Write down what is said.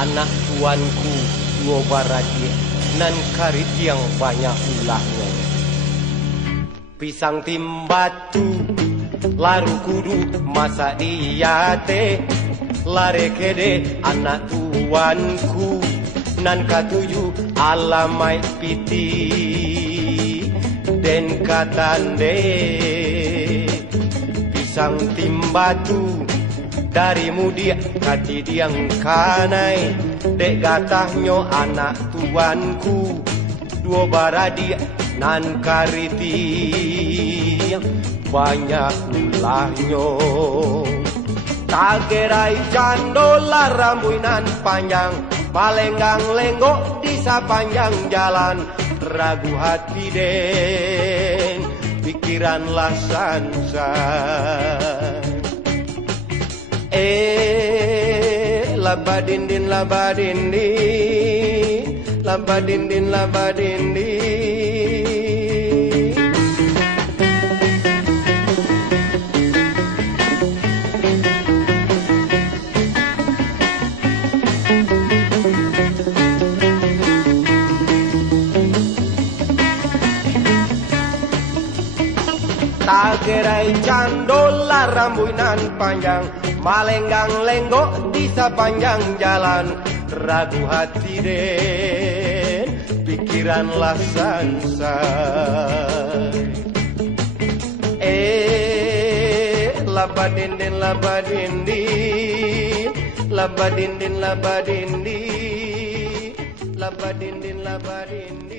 anak tuanku dua baradia nan karit yang banyak ulahnya. Pisang timbatu laru kudu masa dia teh lare kede anak tuanku nan katuju alamai piti den katande. Pisang timbatu dari mudia kati diang kanai dek gatahnya anak tuanku dua baradia nan kariti banyak ulahnya. Tagerai candola rambuinan panjang palenggang lenggok di sapanjang jalan ragu hati den pikiranlah sansan. Labadindin labadindin labadindin labadindin. Tagerai candola rambuinan panjang malenggang lenggok di sepanjang jalan ragu hati den pikiranlah sansai. Labadindin labadindin labadindin labadindin labadindin labadindin.